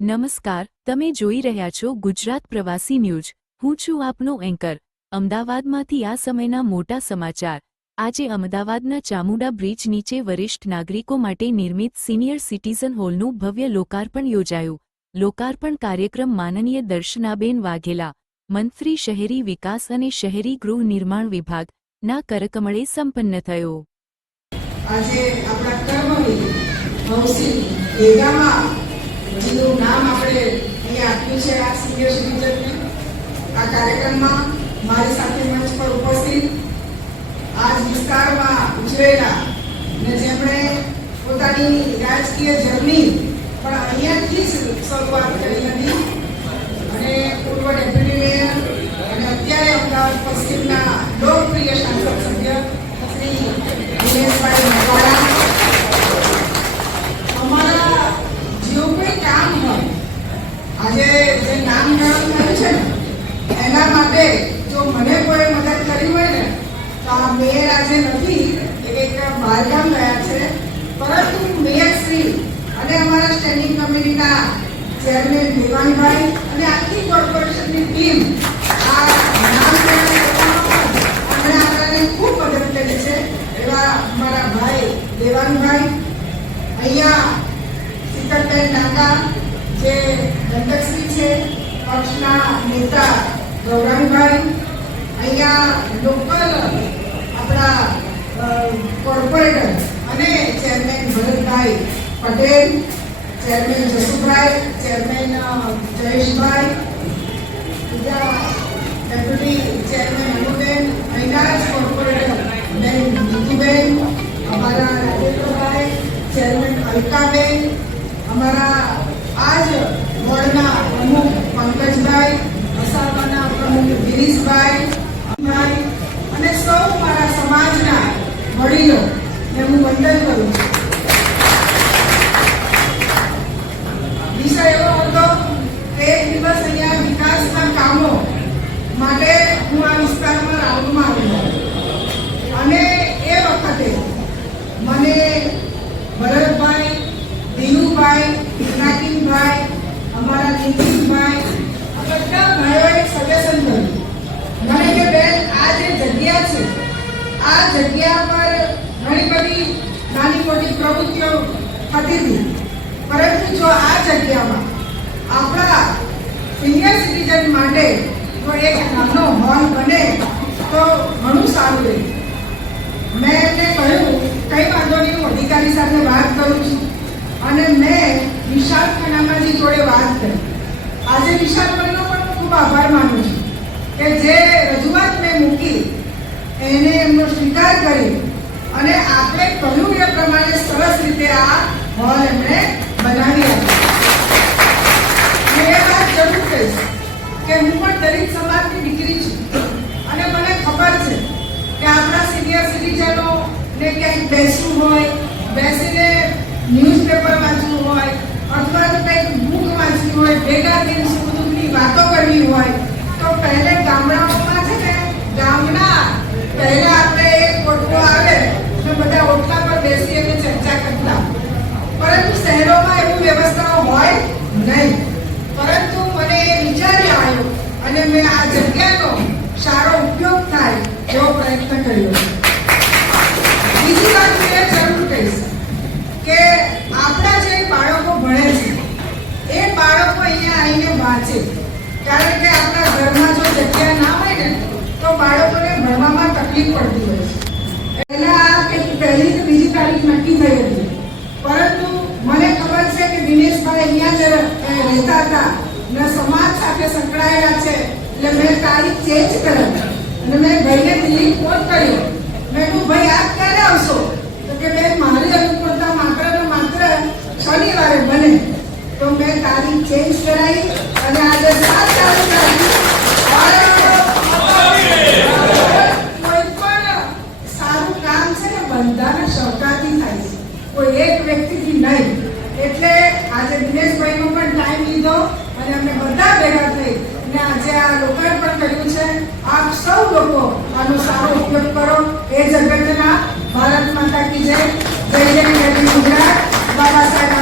નમસ્કાર, તમે જોઈ રહ્યા છો ગુજરાત પ્રવાસી ન્યૂઝ. હું છું આપનો એન્કર. અમદાવાદમાંથી આ સમયના મોટા સમાચાર. આજે અમદાવાદના ચામુંડા બ્રિજ નીચે વરિષ્ઠ નાગરિકો માટે નિર્મિત સિનિયર સિટીઝન હોલનું ભવ્ય લોકાર્પણ યોજાયું. લોકાર્પણ કાર્યક્રમ માનનીય દર્શનાબેન વાઘેલા, મંત્રી શહેરી વિકાસ અને શહેરી ગૃહ નિર્માણ વિભાગના કરકમળે સંપન્ન થયો. આજે આપણા કર્મની ભવસિંહ ભેગામાં જેનું નામ આપણે અહીંયા આપ્યું છે આ સિનિયર સિટીઝનને આ કાર્યક્રમમાં મારી સાથે મંચ પર ઉપસ્થિત આ વિસ્તારમાં ઉજવેલા ને જેમણે પોતાની રાજકીય જર્ની પણ અહીંયાથી શરૂઆત કરી હતી. અને પૂર્વ ડેપ્યુટી મેયર અને અત્યારે અમદાવાદ પશ્ચિમના લોકપ્રિય સાંસદ સભ્ય શ્રી દિનેશભાઈ મકવાણા અમારા જેવું કોઈ કામ હોય આજે જે નામ નામ થયું છે એના માટે જો મને કોઈ મદદ કરી હોય ને, તો આ મેયર આજે નથી, એ કંઈક બહારગામ ગયા છે. પરંતુ મેયર શ્રી અને અમારા સ્ટેન્ડિંગ કમિટીના ચેરમેન દેવાનભાઈ અને આખી કોર્પોરેશનની ટીમ આ નામકરણ કરવામાં આપણને ખૂબ મદદ કરી છે. એવા અમારા ભાઈ દેવાનભાઈ, અહીંયા શીતલબેન ડાંગા જે દંડકશ્રી છે, પક્ષના નેતા ગૌરાંગભાઈ, અહીંયા લોકલ આપણા કોર્પોરેટર અને chairman Bharatbhai Patel chairman Jasubhai chairman Jayeshbhai, બીજા ડેપ્યુટી ચેરમેન અનુબેન અહીંના જ કોર્પોરેટર બેન નીતિબેન, અમારા રાજેન્દ્રભાઈ ચેરમેન અલકાબેન, અમારા આજ વોર્ડના પ્રમુખ પંકજભાઈ વસાવાના પ્રમુખ ગિરીશભાઈ ભાઈ અને સૌ મારા સમાજના વડીલો ને હું વંદન કરું છું વિષય એવો હતો કે એક દિવસ અહીંયા વિકાસના કામો માટે હું આ વિસ્તારમાં રાઉન્ડમાં આવી અને એ વખતે મને ભરતભાઈ દિનુભાઈ પિનાકીનભાઈ અમારા નીતિનભાઈ આ બધા ભાઈઓએ સજેશન કર્યું. મને કે, બેન, આ જે જગ્યા છે, આ જગ્યા પર ઘણી બધી નાની મોટી પ્રવૃત્તિઓ થતી હતી. પરંતુ જો આ જગ્યામાં આપણા સિનિયર સિટીઝન માટે જો એક નાનો હોલ બને, તો ઘણું સારું રહે. મેં એમને કહ્યું, કઈ વાંધો નહીં, હું અધિકારી સાથે વાત કરું છું. અને મેં વિશાલ ખનામાજી જોડે વાત કરી. આજે વિશાલભાઈનો પણ ખૂબ આભાર માનું છું કે જે રજૂઆત મેં મૂકી, એને એમનો સ્વીકાર કરી અને આપણે કહ્યું એ પ્રમાણે સરસ રીતે આ હોલ એમણે બનાવી આપ્યો. હું એ વાત જરૂર કહીશ કે હું પણ દલિત સમાજની દીકરી છું અને મને ખબર છે કે આપણા સિનિયર સિટીઝનો ને ક્યાંક બેસવું હોય બેસીને ન્યૂઝપેપર વાંચવું હોય, અથવા તો કંઈક બુક વાંચવી હોય, ભેગા થઈને સુખદુઃખની વાતો કરવી હોય, તો પહેલે ગામડાઓમાં છે ને, ગામના પહેલા આપણે એક ઓટલો આવે, તો બધા ઓટલા પર બેસી અને ચર્ચા કરતા. પરંતુ શહેરોમાં એવું વ્યવસ્થાઓ હોય નહીં. પરંતુ મને એ વિચાર આવ્યો અને મેં આ જગ્યા ના હોય ને, તો બાળકોને ભણવામાં તકલીફ પડતી હોય છે. પહેલા પહેલી કે બીજી તારીખ નક્કી થઈ હતી. પરંતુ મને ખબર છે કે દિનેશભાઈ અહીંયા જ રહેતા હતા. ને સમાજ સાથે સંકળાયેલા છે. એટલે મેં તારીખ ચેન્જ કરી. અને મેં ભાઈને દિલ્હી ફોન કર્યો. મેં કહ્યું ભાઈ આપ ક્યારે આવશો? તો કે મેં મારી અનુકૂળતા માત્ર ને માત્ર શનિવારે બને. તો મેં તારીખ ચેન્જ કરાવી અને આજે સાત કોઈ એક વ્યક્તિથી નહીં. એટલે આજે દિનેશભાઈનો પણ ટાઈમ લીધો અને અમે બધા ભેગા થઈ અને આજે આ લોકાર્પણ કર્યું છે. આપ સૌ લોકો આનો સારો ઉપયોગ કરો. એ જગતના ભારત માતા કી જય. જય જય ગુજરાત. બાબા સાહેબ